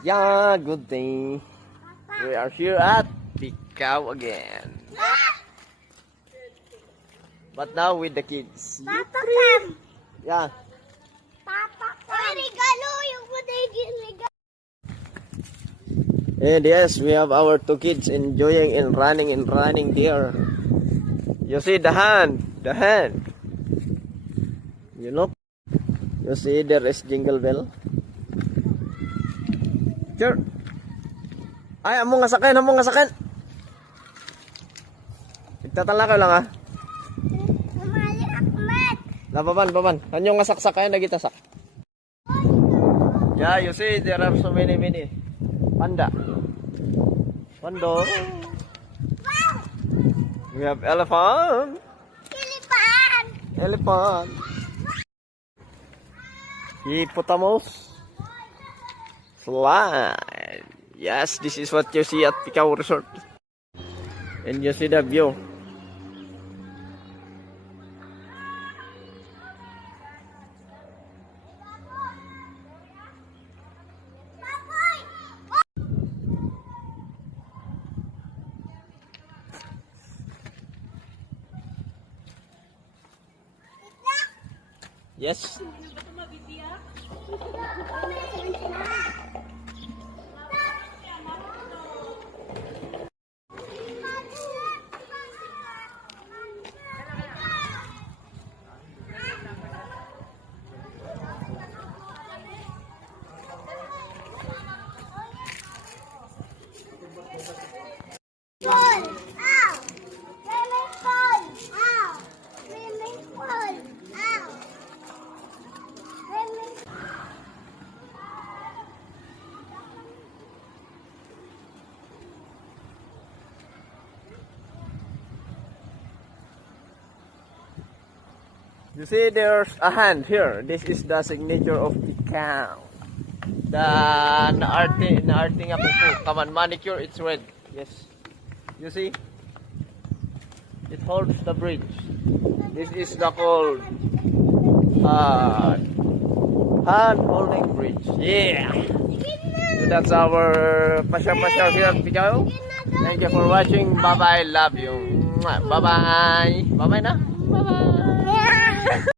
Yeah, good thing. We are here at Picao again. But now with the kids. Papa come. Yeah. Papa come. Ay, regalo yung regalo. And yes, we have our two kids enjoying and running there. You see the hand. You look. You see there is Jingle Bell. Sure. Ay, amo nga sakin. Nagtatala ka lang ha. Mamali akmat. Baban. Anyo nga saksak kayo nagitasak. Yeah, you see there are so many panda. Pando. Wow. We have elephant. Kilipan. Hippopotamus. Slide. Yes, this is what you see at Picao Resort. And you see the view. Yes. Fall. Ow. Swimming pool. Ow. Swimming pool. Ow. Swimming. You see there's a hand here. This is the signature of Picao. The naarte nga kuko. Come on, manicure, it's red. Yes. You see? It holds the bridge. This is the called hand holding bridge. Yeah. So that's our pasya here at Picao. Thank you for watching. Bye bye. Love you. Bye bye. Bye bye na. Bye bye.